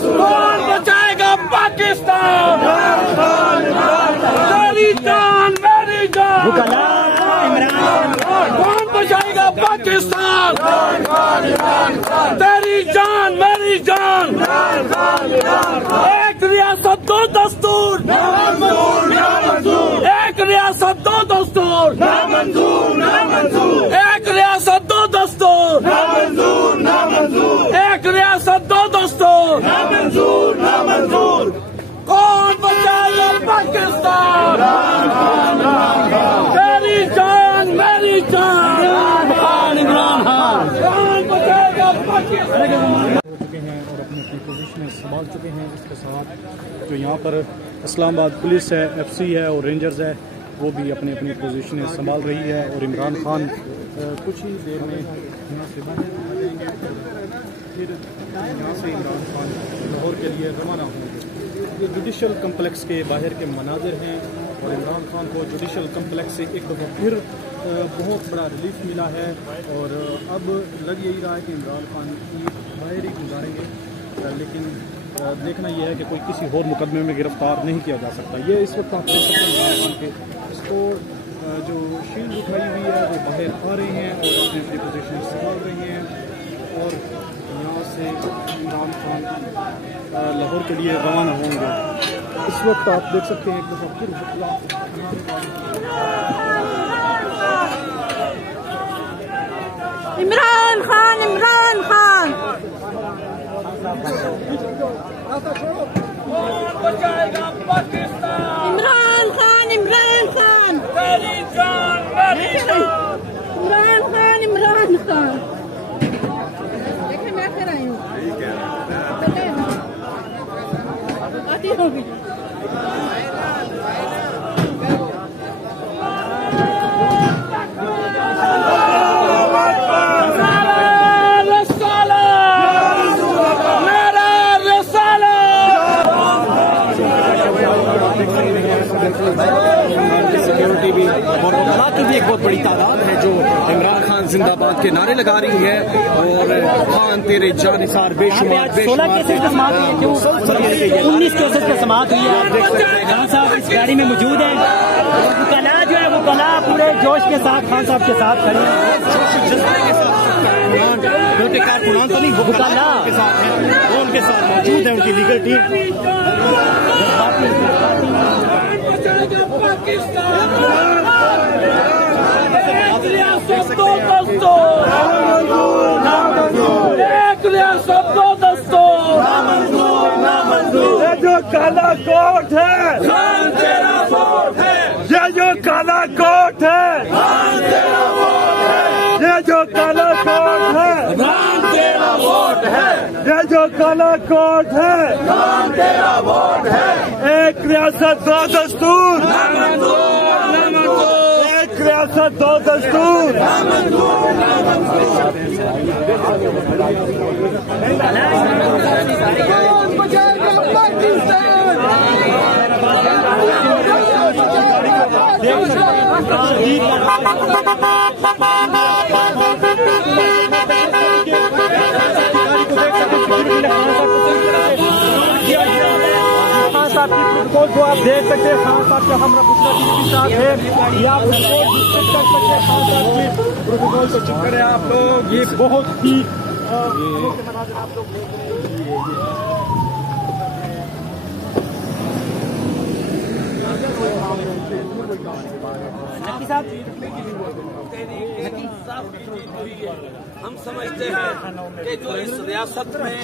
कौन बचाएगा पाकिस्तान? मेरी जान मेरी जान, कौन बचाएगा पाकिस्तान? तेरी जान मेरी जान, एक रियासत दो दस्तूर, एक रियासत दो दस्तूर, एक रियासत दो दस्तूर, एक रियासत दो दस्तूर, कौन बचाएगा पाकिस्तान? तेरी जान मेरी जान, कौन बचाएगा पाकिस्तान? हो चुके हैं और अपनी अपनी पोजीशन संभाल चुके हैं। इसके साथ जो यहाँ पर इस्लामाबाद पुलिस है, FC है और रेंजर्स है, वो भी अपनी अपनी पोजीशनें संभाल रही है। और इमरान खान कुछ ही देर में यहाँ से बाहर जाएंगे, फिर यहाँ से इमरान खान लाहौर के लिए रवाना होंगे। ये जुडिशल कम्प्लेक्स के बाहर के मनाजिर हैं और इमरान खान को जुडिशल कम्प्लेक्स से एक दफ़ा फिर बहुत बड़ा रिलीफ मिला है। और अब लग यही रहा है कि इमरान खान की बाहर ही गुजारेंगे, लेकिन देखना यह है कि कोई किसी और मुकदमे में गिरफ्तार नहीं किया जा सकता। ये इस वक्त आप देख सकते हैं इमरान खान के इसको जो शील्ड उठाई हुई है वो बाहर आ रही हैं और अपनी अपनी पोजीशन संभाल रही हैं। और यहाँ से इमरान खान लाहौर के लिए रवाना होंगे। इस वक्त आप देख सकते हैं एक दफ़ा फिर इमरान खान, इमरान खान, बचाएगा पाकिस्तान? इमरान खान, इमरान खान, तेरी जान मेरी जान, इमरान खान, इमरान खान। देखिए मैं फिर आई हूँ, आती होगी। सिक्योरिटी भी और वकालत की भी एक बहुत बड़ी तादाद है जो इमरान खान जिंदाबाद के नारे लगा रही है। और खान तेरे जानिसार बेशुमार 16 केसेस का समाप्त हुई है, 19 केसेस का समाप्त हुई है। खान साहब इस गाड़ी में मौजूद हैं और वकाला जो है वो कला पूरे जोश के साथ खान साहब के साथ खड़े हैं। उनके कारकुनान तो नहीं, वकाला के साथ हैं, वो उनके साथ मौजूद है, उनकी लीगल टीम। एक रियासत दो दस्तूर, एक रियासत दो दस्तूर, ये जो काला कोट है खान तेरा वोट है, ये जो काला कोट है खान तेरा वोट है, ये जो काला कोट है खान तेरा वोट है, ये जो काला कोट है खान तेरा वोट है। एक रियासत दो दस्तूर, एक रियासत दो दस्तूर, साहब की प्रोटोकॉल जो आप देख सकते हैं, खान साहब का हमरा बुशरा टीवी के साथ है, ये आप रिपोर्ट चेक कर सकते हैं। खान साहब की प्रोटोकॉल को चेक करें आप लोग, ये बहुत ही आप लोग देख रहे हम समझते हैं कि जो इस रियासत में